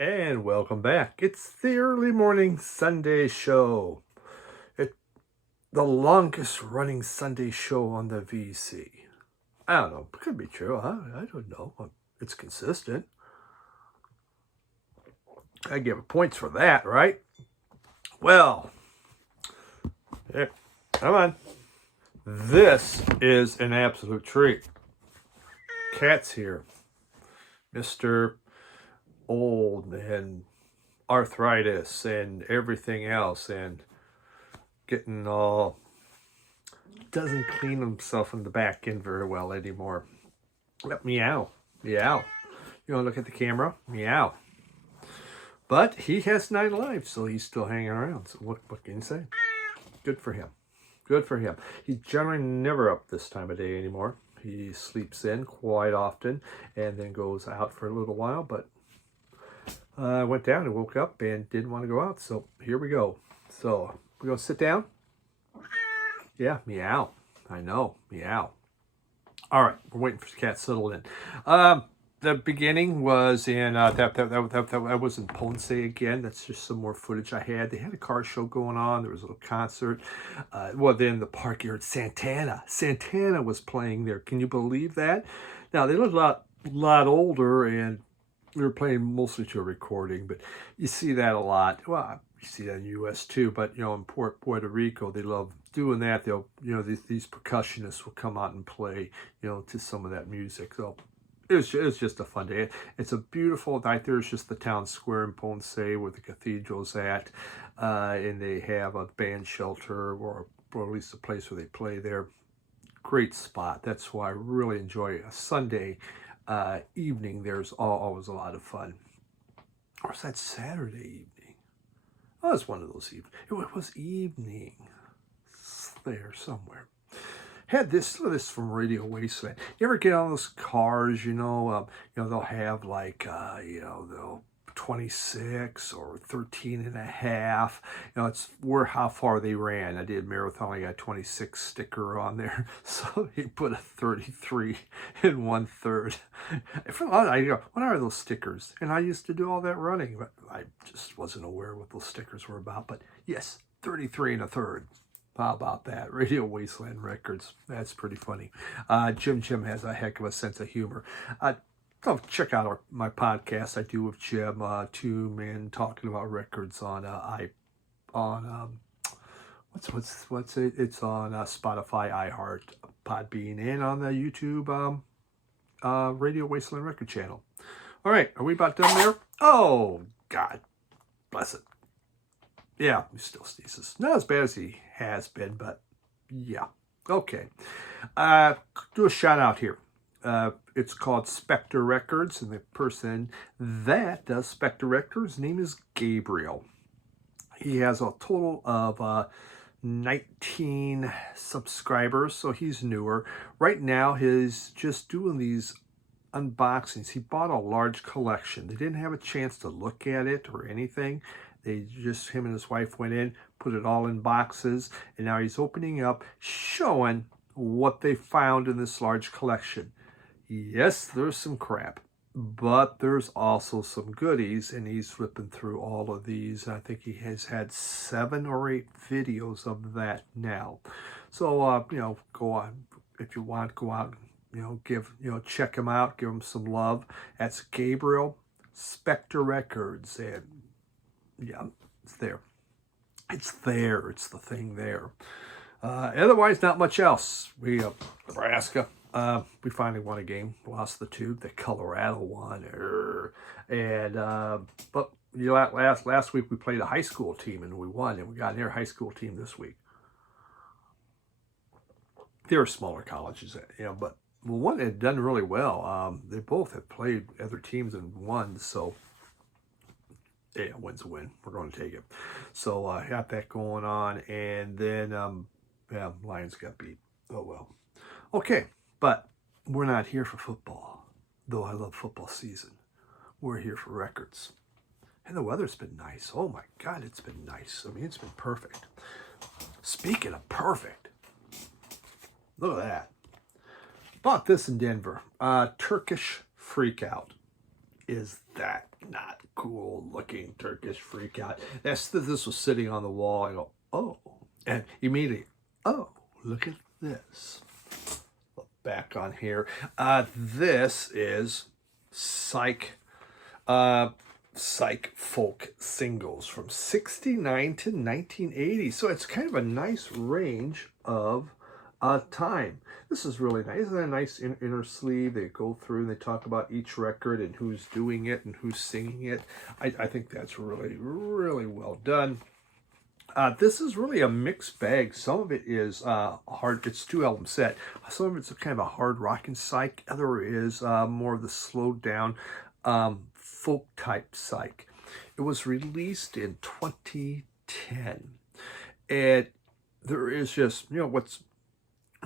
And welcome back. It's the early morning Sunday show. It's the longest running Sunday show on the VC. I don't know. It could be true. I don't know. It's consistent. I give it points for that, right? Well, come on. This is an absolute treat. Cat's here. Mr. Old and arthritis and everything else, and getting all doesn't clean himself in the back end very well anymore. Meow. You want to look at the camera? Meow. But he has 9 lives, so he's still hanging around. So what can you say? Good for him. He's generally never up this time of day anymore. He sleeps in quite often and then goes out for a little while, but I went down and woke up and didn't want to go out, so here we go. So we're going to sit down. Yeah, meow. I know, meow. All right, we're waiting for the cat to settle in. The beginning was in, that was in Ponce again. That's just some more footage I had. They had a car show going on. There was a little concert. Then the park here at Santana. Santana was playing there. Can you believe that? Now, they look a lot older, and we were playing mostly to a recording, but you see that a lot. Well, you see that in the U.S. too, but, in Puerto Rico, they love doing that. They'll, these percussionists will come out and play, to some of that music. So it was just a fun day. It's a beautiful night. There's just the town square in Ponce where the cathedral's at, and they have a band shelter or at least a place where they play there. Great spot. That's why I really enjoy a Sunday evening. There's always a lot of fun. Or was that Saturday evening? Oh, it was one of those evenings. It was evening. It's there somewhere. Had this from Radio Wasteland. You ever get on those cars, they'll have like, they'll 26 or 13 and a half. It's how far they ran. I did a marathon. I got a 26 sticker on there. So he put a 33 and 1/3. What are those stickers? And I used to do all that running, but I just wasn't aware what those stickers were about. But yes, 33 and 1/3. How about that? Radio Wasteland Records. That's pretty funny. Jim has a heck of a sense of humor. Check out my podcast I do with Jim, 2 men talking about records on what's it? It's on Spotify, iHeart, Podbean, and on the YouTube Radio Wasteland Record channel. All right, are we about done there? Oh, God bless it. Yeah, he still sneezes. Not as bad as he has been, but yeah. Okay. Do a shout out here. It's called Spectre Records, and the person that does Spectre Records' name is Gabriel. He has a total of 19 subscribers, so he's newer. Right now, he's just doing these unboxings. He bought a large collection. They didn't have a chance to look at it or anything. Him and his wife went in, put it all in boxes, and now he's opening up, showing what they found in this large collection. Yes, there's some crap, but there's also some goodies, and he's flipping through all of these. I think he has had 7 or 8 videos of that now. So, go on. If you want, go out, check him out, give him some love. That's Gabriel, Spectre Records, and yeah, it's there. It's there. It's the thing there. Otherwise, not much else. Nebraska. We finally won a game. Lost the 2. The Colorado won. But last week we played a high school team and we won. And we got their high school team this week. They're smaller colleges, but one had done really well. They both have played other teams and won. So yeah, win's a win. We're going to take it. So I got that going on, and then Lions got beat. Oh well. Okay, but we're not here for football, though I love football season. We're here for records, and the weather's been nice. Oh my God, it's been nice. I mean, it's been perfect. Speaking of perfect, look at that. Bought this in Denver. Turkish Freakout. is that not cool looking Turkish freak out? This was sitting on the wall. I go, oh, and immediately, oh, look at this. Look back on here. This is Psych. Psych folk singles from 69 to 1980. So it's kind of a nice range of time. This is really nice. Isn't that a nice inner sleeve? They go through and they talk about each record and who's doing it and who's singing it. I think that's really, really well done. This is really a mixed bag. Some of it is hard. It's 2-album set. Some of it's kind of a hard rock and Psych. Other is more of the slowed down folk type Psych. It was released in 2010. And there is just, what's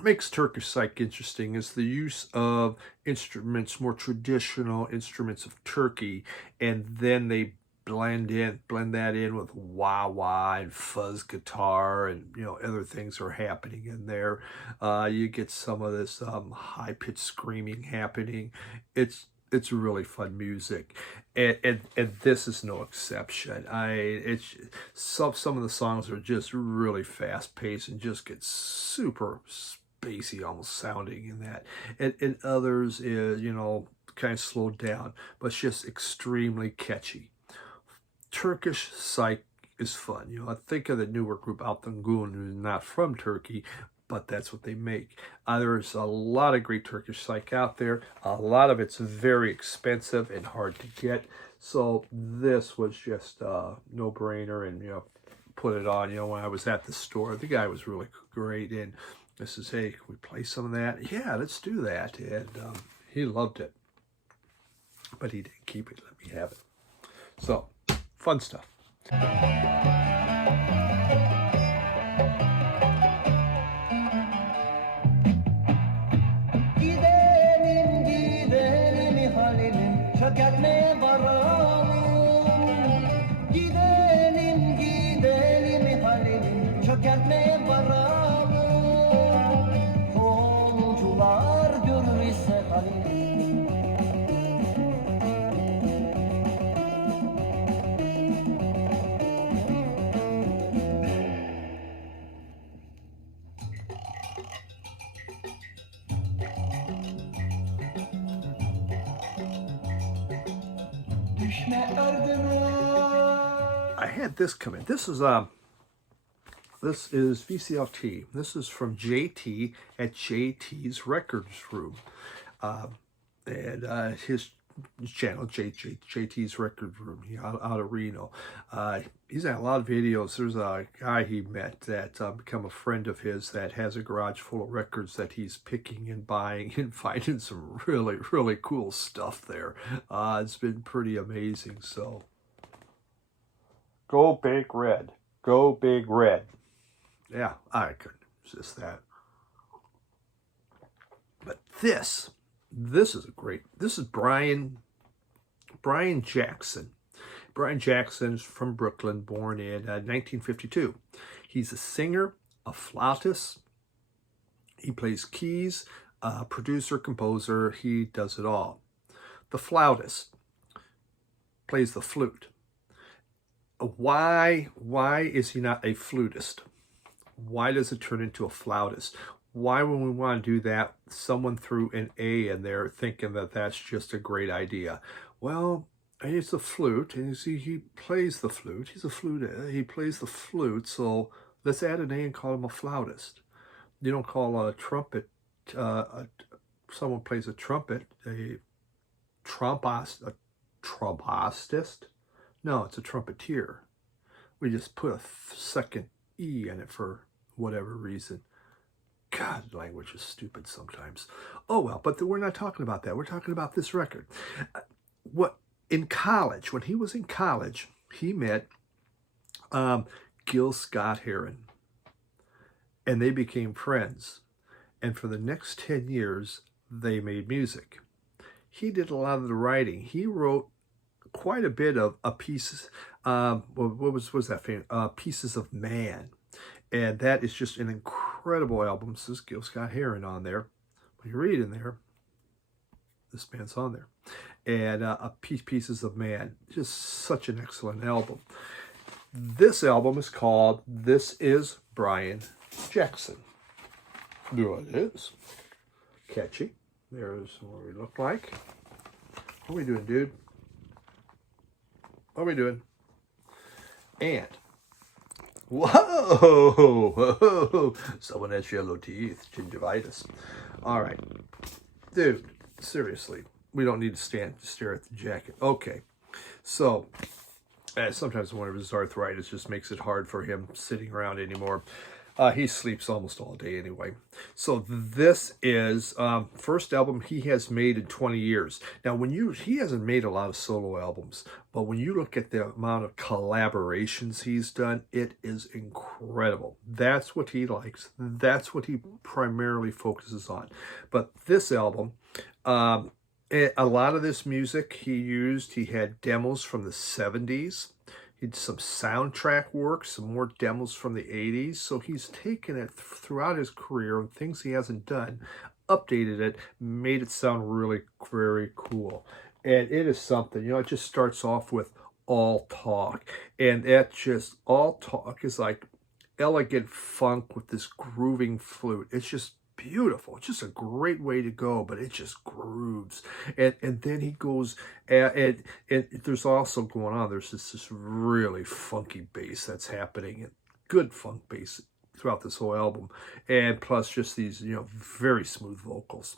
makes Turkish Psych interesting is the use of instruments, more traditional instruments of Turkey, and then they blend that in with wah-wah and fuzz guitar and other things are happening in there. You get some of this high-pitched screaming happening. It's really fun music, and this is no exception. Some of the songs are just really fast-paced and just get super spacey almost sounding in that, and others is kind of slowed down, but it's just extremely catchy. Turkish Psych is fun. I think of the newer group Altangun, who's not from Turkey, but that's what they make. There's a lot of great Turkish Psych out there. A lot of it's very expensive and hard to get. So this was just a no-brainer, and put it on. When I was at the store, the guy was really great, and I says, hey, can we play some of that? Yeah, let's do that. And he loved it, but he didn't keep it. Let me have it. So fun stuff. Çökertmeye varalım. Gidelim gidelim halim, çökertmeye varalım. Yolcular görür ise halim. I had this come in. This is VCLT. This is from JT at JT's Records Room, and his channel JT's Records Room out of Reno. He's had a lot of videos. There's a guy he met that become a friend of his that has a garage full of records that he's picking and buying and finding some really, really cool stuff there. It's been pretty amazing. So go Big Red. Go Big Red. Yeah, I couldn't resist that. But this is this is Brian Jackson. Brian Jackson's from Brooklyn, born in 1952. He's a singer, a flautist. He plays keys, producer, composer. He does it all. The flautist plays the flute. Why is he not a flutist? Why does it turn into a flautist? Why, when we want to do that, someone threw an A in there thinking that that's just a great idea? Well, it's a flute, and you see he plays the flute. He's a flute. He plays the flute, so let's add an A and call him a flautist. You don't call a trumpet, someone plays a trumpet, a trombostist? No, it's a trumpeter. We just put a second E in it for whatever reason. God, language is stupid sometimes. Oh, well, but we're not talking about that. We're talking about this record. In college, when he was in college, he met Gil Scott-Heron, and they became friends. And for the next 10 years, they made music. He did a lot of the writing. He wrote quite a bit of Pieces. What was that famous? Pieces of Man. And that is just an incredible album. This is Gil Scott-Heron on there. When you read in there, This band's on there. And Pieces of Man. Just such an excellent album. This album is called This Is Brian Jackson. There it is. Catchy. There's what we look like. What are we doing, dude? What are we doing? And whoa, whoa, someone has yellow teeth, gingivitis. All right, dude, seriously, we don't need to stare at the jacket. Okay, so sometimes one of his arthritis just makes it hard for him sitting around anymore. He sleeps almost all day anyway. So this is first album he has made in 20 years. Now, he hasn't made a lot of solo albums, but when you look at the amount of collaborations he's done, it is incredible. That's what he likes. That's what he primarily focuses on. But this album, a lot of this music he had demos from the 70s. He did some soundtrack work, some more demos from the 80s. So he's taken it throughout his career and things he hasn't done, updated it, made it sound really very cool. And it is something, it just starts off with All Talk. And that just, All Talk is like elegant funk with this grooving flute. It's just beautiful. It's just a great way to go, but it just grooves. And then he goes, and there's also going on, there's this really funky bass that's happening, and good funk bass throughout this whole album. And plus just these, very smooth vocals.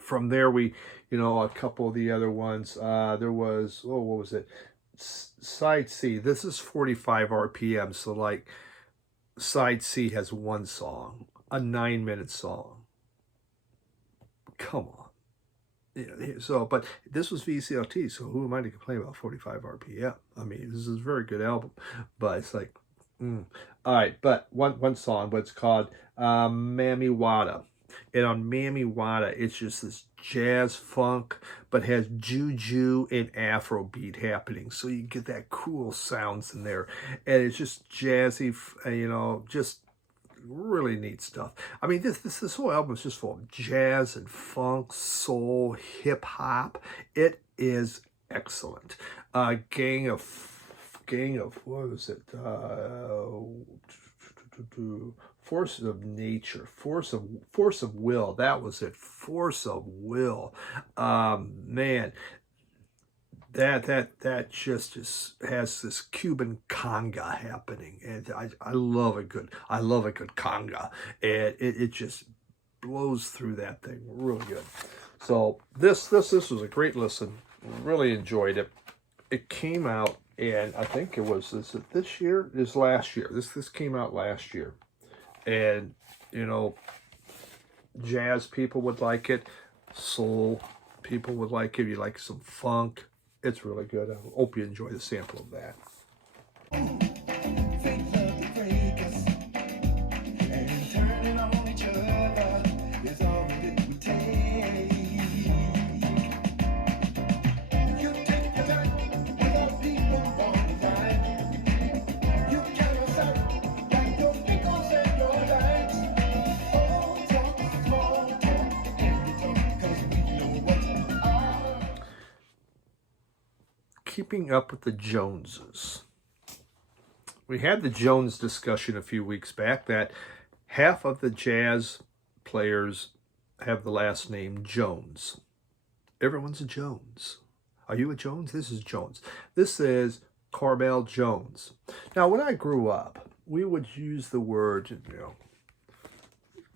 From there, a couple of the other ones, there was, what was it? Side C. This is 45 RPM. So like Side C has one song. A 9-minute song. Come on. So, but this was VCLT, so who am I to complain about 45 RPM? I mean, this is a very good album, but it's like, All right, but one song, but it's called Mami Wada. And on Mami Wada, it's just this jazz funk, but has juju and Afrobeat happening. So you get that cool sounds in there. And it's just jazzy, just really neat stuff. I mean, this whole album is just full of jazz and funk, soul, hip hop. It is excellent. Gang of what was it? Forces of Nature, force of will. That was it. Force of Will. Man. That just has this Cuban conga happening, and I love a good conga, and it just blows through that thing really good. So this was a great listen. Really enjoyed it. It came out, and I think it was this year? This last year. This came out last year, and jazz people would like it, soul people would like it. You like some funk. It's really good. I hope you enjoy the sample of that. Keeping up with the Joneses. We had the Jones discussion a few weeks back that half of the jazz players have the last name Jones. Everyone's a Jones. Are you a Jones? This is Jones. This is Carmel Jones. Now, when I grew up, we would use the word, it's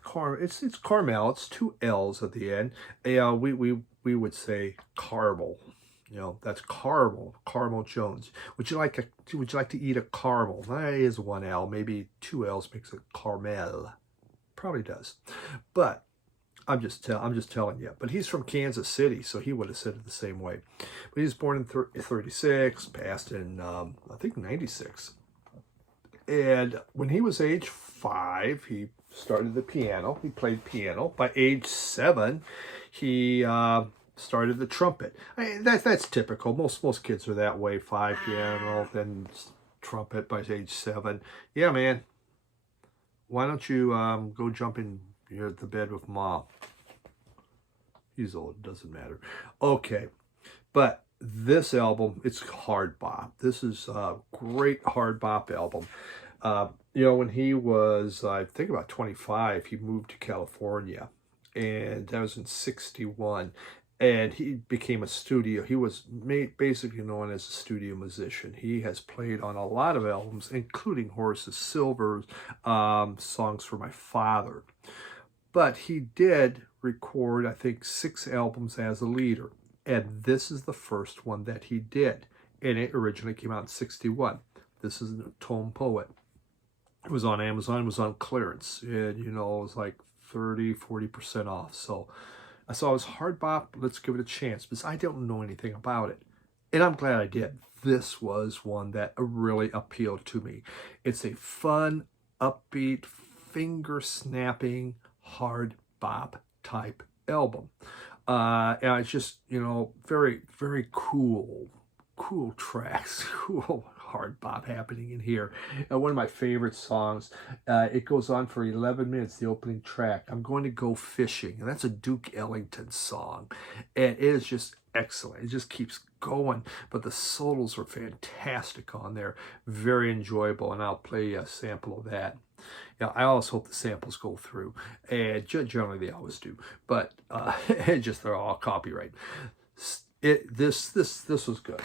Carmel. It's 2 L's at the end. We would say Carmel. That's Carmel Jones. Would you like to eat a caramel? That is 1 L, maybe 2 L's makes it Carmel. Probably does. But I'm just telling you. But he's from Kansas City, so he would have said it the same way. But he was born in 36, passed in I think 96. And when he was age 5, he started the piano. He played piano. By age 7, he started the trumpet. That's typical. Most kids are that way. 5 piano, then trumpet by age 7. Yeah, man. Why don't you go jump in the bed with Mom? He's old, it doesn't matter. Okay, but this album, it's hard bop. This is a great hard bop album. You know, when he was, I think about 25, he moved to California, and that was in 61. And he became a studio. He was basically known as a studio musician. He has played on a lot of albums, including Horace Silver's Songs for My Father. But he did record, I think, 6 albums as a leader. And this is the first one that he did. And it originally came out in 61. This is a Tone Poet. It was on Amazon, it was on clearance. And, you know, it was like 30-40% off. So I saw it was hard bop, let's give it a chance, because I don't know anything about it. And I'm glad I did. This was one that really appealed to me. It's a fun, upbeat, finger-snapping, hard bop type album. And it's just, you know, very, very cool tracks, cool hard bop happening in here. And one of my favorite songs, it goes on for 11 minutes, the opening track, I'm Going to Go Fishing. And that's a Duke Ellington song. And it is just excellent. It just keeps going. But the solos are fantastic on there. Very enjoyable. And I'll play a sample of that. Yeah, I always hope the samples go through. And generally they always do. But just they're all copyright. This was good.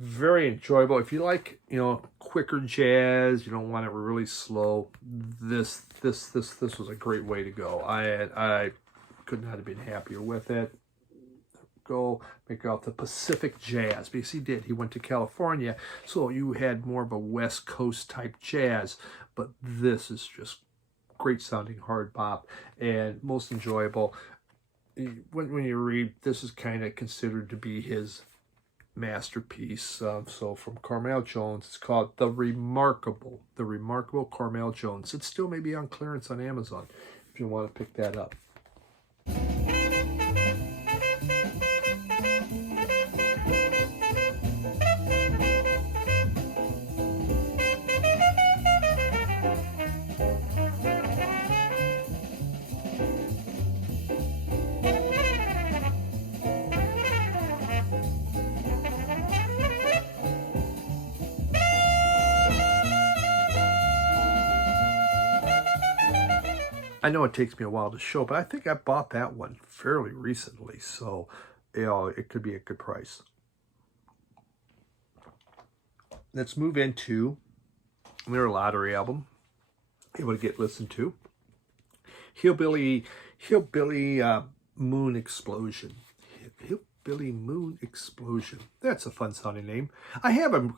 Very enjoyable. If you like, you know, quicker jazz, you don't want it really slow, this was a great way to go. I could not have been happier with it. Go make out the Pacific jazz, because he went to California, so you had more of a West Coast type jazz, but this is just great sounding hard bop and most enjoyable. When you read, this is kind of considered to be his masterpiece. So from Carmel Jones, it's called The Remarkable Carmel Jones. It still may be on clearance on Amazon if you want to pick that up. I know it takes me a while to show, but I think I bought that one fairly recently, so you know, it could be a good price. Let's move into their lottery album. Able to get listened to. Hillbilly Moon Explosion. Hillbilly Moon Explosion. That's a fun sounding name. I have an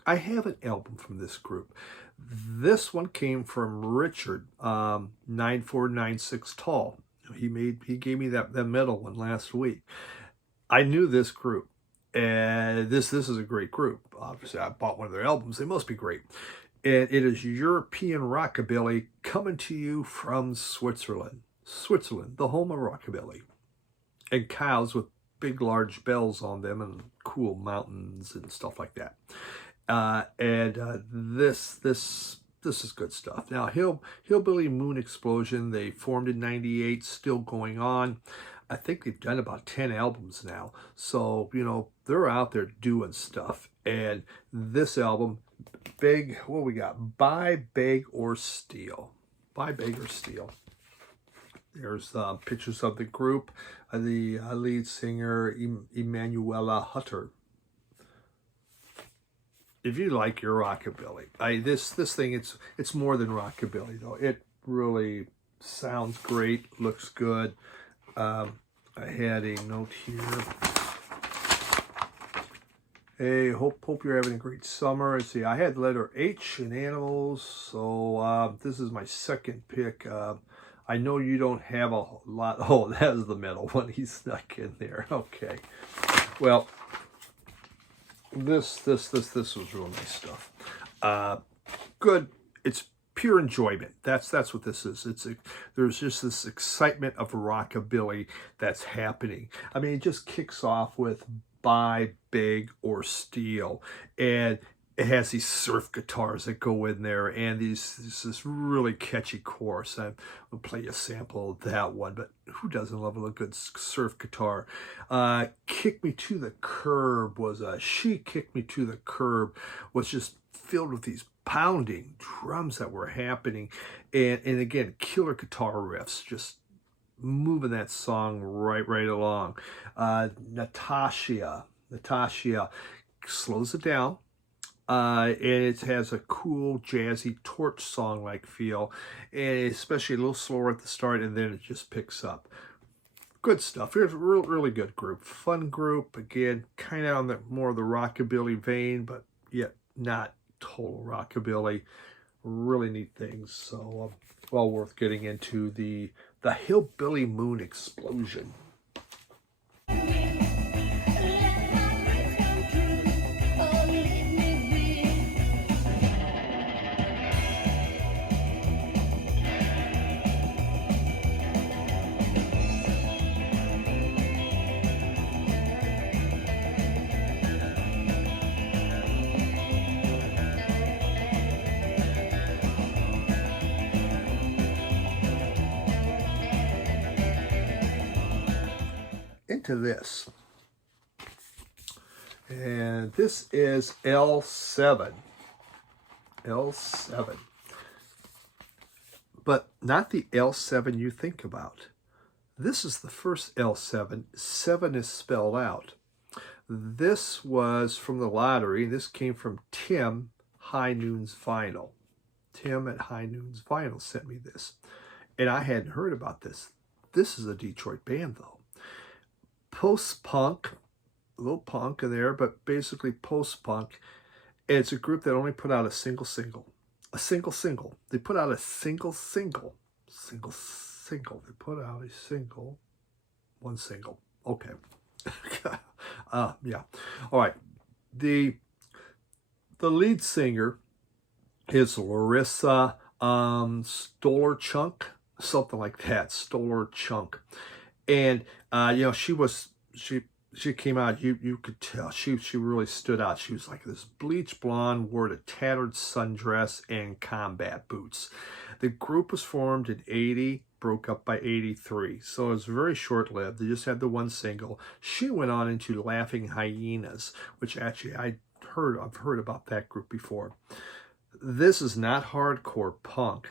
album from this group. This one came from Richard, 9496 Tall. He gave me that metal one last week. I knew this group, and this is a great group. Obviously, I bought one of their albums. They must be great. And it is European rockabilly coming to you from Switzerland. Switzerland, the home of rockabilly. And cows with big, large bells on them and cool mountains and stuff like that. This is good stuff. Now, Hillbilly Moon Explosion, they formed in 98, still going on. I think they've done about 10 albums now. So, you know, they're out there doing stuff. And this album, Beg, what we got? Buy, Beg, or Steal. Buy, Beg, or Steal. There's pictures of the group, the lead singer, Emanuela Hutter. If you like your rockabilly, this thing, it's more than rockabilly though. It really sounds great, looks good. I had a note here. Hey, hope you're having a great summer. Let's see, I had letter H in animals, so this is my second pick. I know you don't have a lot. Oh, that is the metal one. He snuck in there. Okay, well. This was real nice stuff. Good. It's pure enjoyment. That's what this is. There's just this excitement of rockabilly that's happening. I mean, it just kicks off with Buy, Beg, or Steal, and it has these surf guitars that go in there, and this really catchy chorus. I'll play you a sample of that one, but who doesn't love a good surf guitar? Kick Me to the Curb was She Kicked Me to the Curb was just filled with these pounding drums that were happening, and again, killer guitar riffs, just moving that song right along. Natasha slows it down. And it has a cool jazzy torch song like feel, and especially a little slower at the start, and then it just picks up. Good stuff. Here's a really good group, fun group. Again, kind of on the more of the rockabilly vein, but yet not total rockabilly. Really neat things. So well worth getting into the Hillbilly Moon Explosion. Into this, and this is L7, but not the L7 you think about. This is the first L7. 7 is spelled out. This was from the lottery. This came from Tim High Noon's Vinyl. Tim at High Noon's Vinyl sent me this, and I hadn't heard about this. This is a Detroit band, though. Post-punk, a little punk in there, but basically post-punk. It's a group that only put out a single. They put out a single. They put out one single. Okay. Yeah. All right. The lead singer is Larissa Stolarchuk, something like that, Stolarchuk. And she came out, you could tell she really stood out. She was like this bleach blonde, wore a tattered sundress and combat boots. The group was formed in 80, broke up by 83, so it was very short-lived. They just had the one single. She went on into Laughing Hyenas, which actually I've heard about that group before. This is not hardcore punk.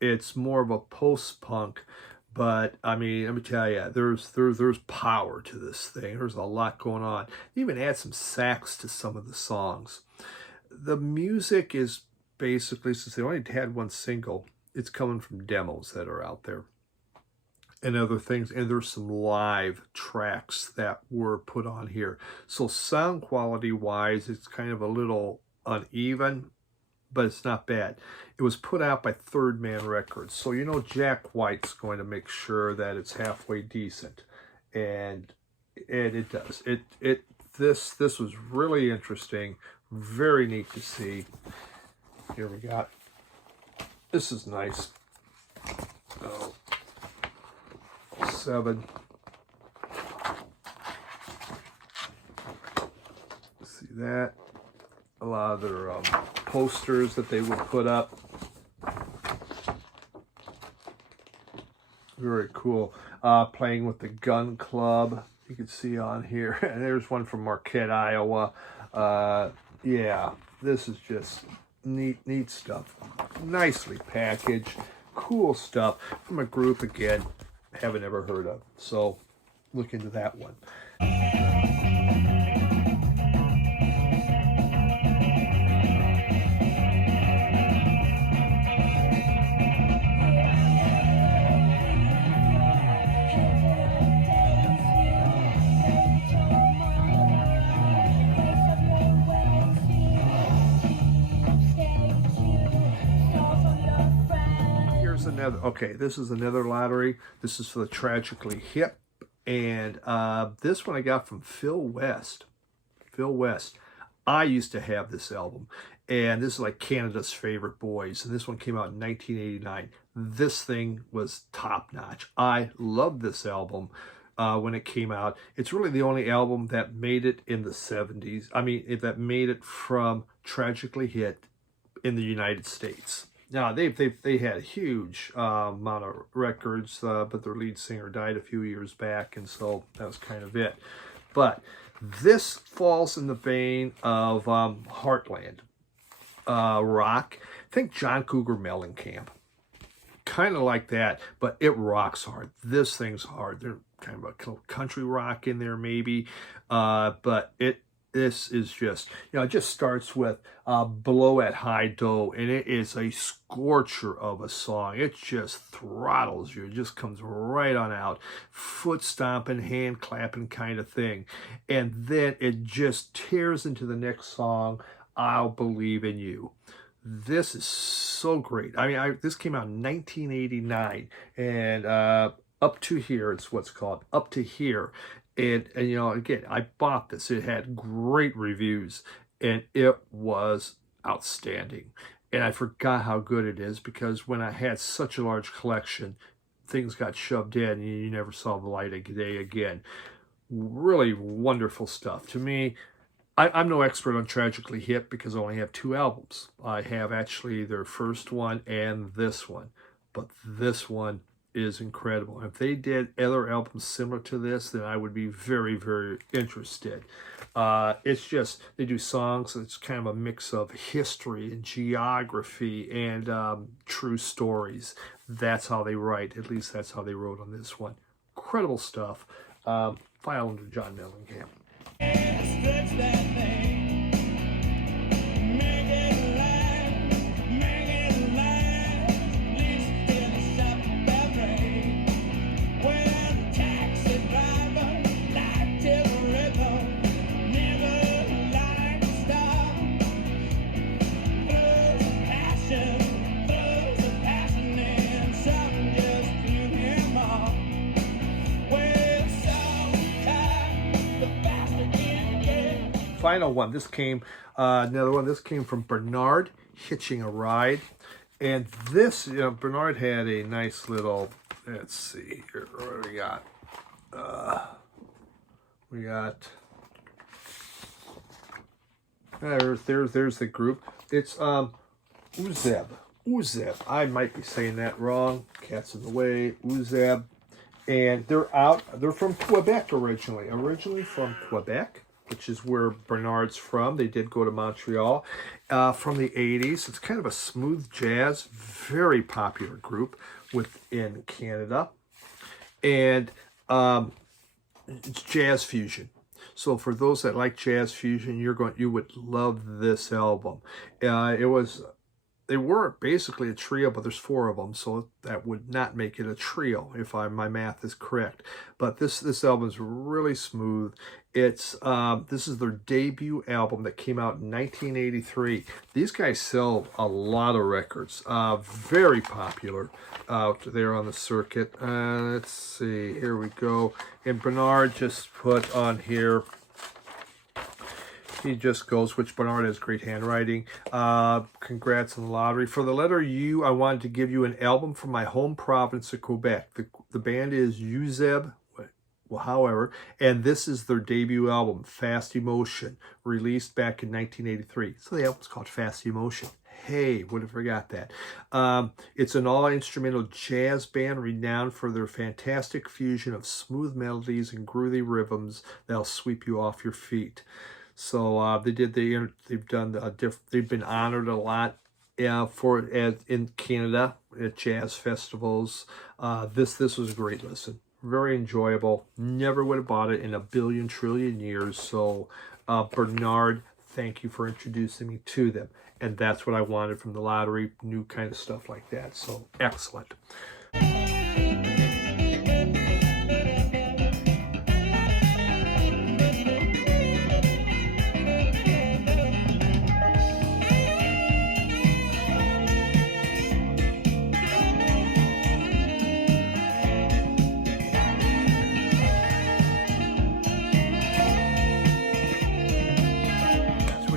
It's more of a post-punk. But I mean, let me tell you, there's power to this thing. There's a lot going on. Even add some sax to some of the songs. The music is basically, since they only had one single, it's coming from demos that are out there and other things. And there's some live tracks that were put on here. So sound quality wise, it's kind of a little uneven, but it's not bad. It was put out by Third Man Records, so you know Jack White's going to make sure that it's halfway decent, and it does. This was really interesting, very neat to see. Here we got. This is nice. Oh, 7. See that? A lot of their posters that they would put up. Very cool. Playing with the Gun Club, you can see on here. And there's one from Marquette, Iowa. Yeah, this is just neat stuff. Nicely packaged. Cool stuff from a group, again, haven't ever heard of. So look into that one. Okay, this is another lottery. This is for the Tragically Hip, and this one I got from Phil West. I used to have this album, and this is like Canada's Favorite Boys, and this one came out in 1989. This thing was top notch. I love this album. when it came out. It's really the only album that made it in the 70s. I mean, that made it from Tragically Hip in the United States. Now, they had a huge amount of records, but their lead singer died a few years back, and so that was kind of it. But this falls in the vein of Heartland rock. Think John Cougar Mellencamp. Kind of like that, but it rocks hard. This thing's hard. There's kind of a country rock in there maybe, but this is just, it just starts with Below at High Dough, and it is a scorcher of a song. It just throttles you. It just comes right on out. Foot stomping, hand clapping kind of thing. And then it just tears into the next song, I'll Believe in You. This is so great. I mean, this came out in 1989, and Up to Here, it's what's called Up to Here. And again, I bought this. It had great reviews, and it was outstanding. And I forgot how good it is, because when I had such a large collection, things got shoved in, and you never saw the light of day again. Really wonderful stuff. To me, I'm no expert on Tragically Hip because I only have 2 albums. I have actually their first one and this one, but this one is incredible. If they did other albums similar to this, then I would be very, very interested. It's just, they do songs, it's kind of a mix of history and geography and true stories. That's how they write. At least that's how they wrote on this one. Incredible stuff. File under John Mellencamp. Stretch that thing, make it last, least in a shop that rain. Where the taxi driver like till the rhythm, never like to stop. There's a passion in something just threw him off. Well, sometimes the faster it gets. Final one. This came, another one. This came from Bernard, Hitching a Ride. And this, Bernard had a nice little, let's see here, what do we got? We got, there's the group. It's Uzeb. I might be saying that wrong. Cat's in the way. Uzeb. And they're from Quebec originally from Quebec, which is where Bernard's from. They did go to Montreal from the 80s. It's kind of a smooth jazz, very popular group within Canada. And it's jazz fusion. So for those that like jazz fusion, you would love this album. They were basically a trio, but there's 4 of them, so that would not make it a trio if my math is correct. But this album is really smooth. It's this is their debut album that came out in 1983. These guys sell a lot of records. Very popular out there on the circuit. Let's see, here we go. And Bernard just put on here. He just goes, which Bernard has great handwriting. Congrats on the lottery. For the letter U, I wanted to give you an album from my home province of Quebec. The band is Uzeb, however, and this is their debut album, Fast Emotion, released back in 1983. So the album's called Fast Emotion. Hey, would have forgot that. It's an all-instrumental jazz band renowned for their fantastic fusion of smooth melodies and groovy rhythms that'll sweep you off your feet. So they've been honored a lot in Canada at jazz festivals. This was a great listen, very enjoyable. Never would have bought it in a billion trillion years. So Bernard, thank you for introducing me to them, and that's what I wanted from the lottery, new kind of stuff like that. So excellent.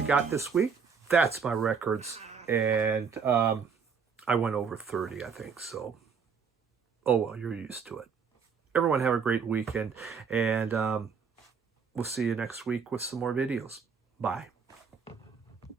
Got this week. That's my records, and I went over 30, I think. So, oh well, you're used to it. everyone have a great weekend, and we'll see you next week with some more videos. Bye.